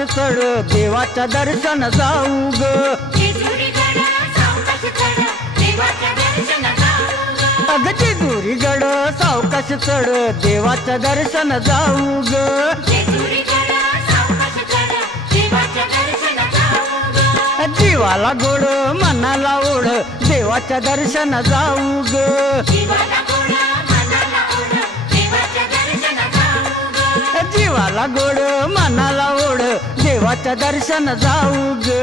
सावकाश चढ देवाच्या दर्शन जाऊ ग अग जेजुरीगड सावकाश चढ देवाच्या दर्शन जाऊ ग जीवाला गोड मनाला ओढ देवाच्या दर्शन जाऊ ग जीवाला गोड मनाला ओढ देवाच्या दर्शन जाऊ ग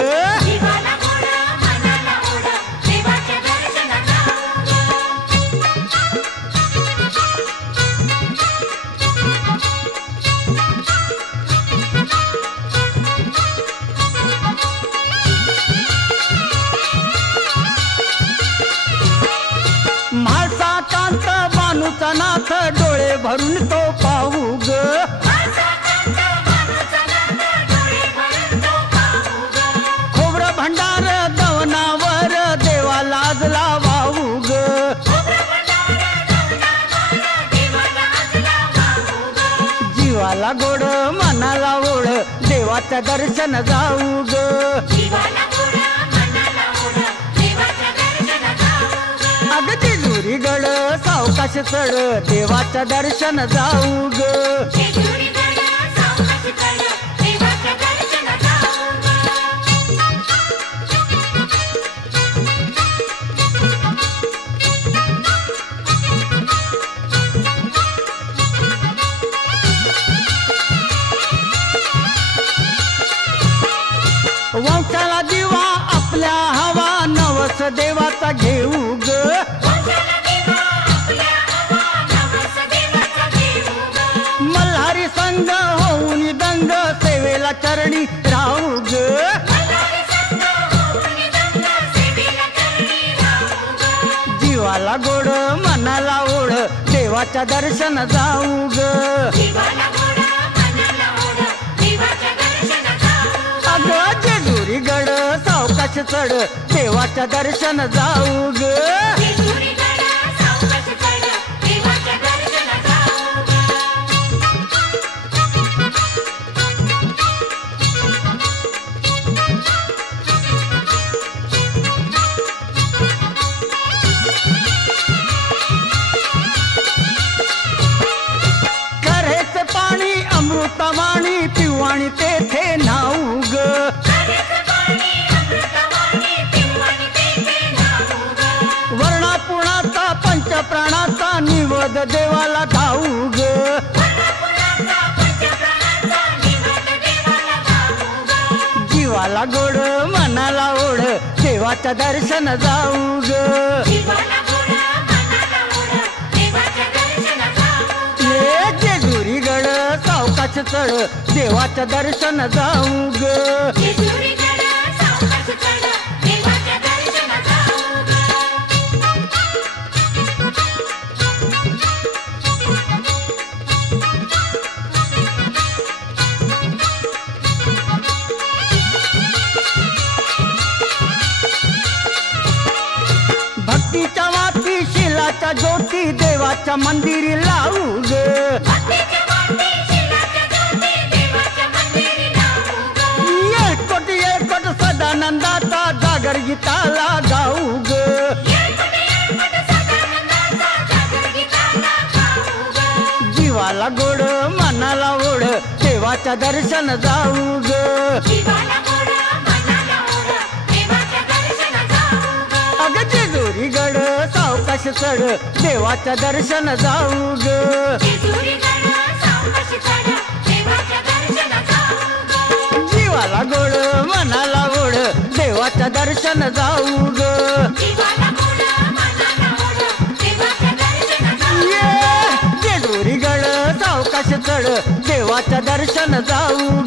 बानूचा नाथ डोळे भरून तो पाहू ग खोबरं भंडार दवनावर देवा लाजला वाहू ग जीवाला गोड मनाला ओढ देवाचं दर्शन जाऊ ग अग जेजुरीगड सावकाश चढ देवाचं दर्शन जाऊ ग वंशाला दिवा आपल्या हवा नवस देवाचा घेऊ ग मल्हारी संग होऊन दंग सेवेला चरणी राहू ग जीवाला गोड मनाला ओढ देवाच्या दर्शन जाऊ ग अग जेजुरीगड सावकाश चढ देवाच्या दर्शन जाऊ ग कऱ्हेच पाणी अमृतवाणी पिवाणी तेथे न्हाऊ ग वर्णापुणाचा पंचप्राणाचा निवद देवाला धाऊ ग जीवाला गोड मनाला ओढ देवाचं दर्शन जाऊ ग जेजुरीगड सावकाश चढ देवाचं दर्शन जाऊ ग भक्तीच्या वाती शिलाच्या ज्योती देवाच्या मंदिरी लावू ग येळकोट सदानंदाचा जागर गीताला गाऊ ग जीवाला गोड मनाला ओढ देवाच्या दर्शन जाऊ ग अग जेजुरीगड सावकाश चढ देवाचं दर्शन जाऊ ग जीवाला गोड मनाला ओढ देवाचं दर्शन जाऊ ग जेजुरीगड सावकाश चढ देवाचं दर्शन जाऊ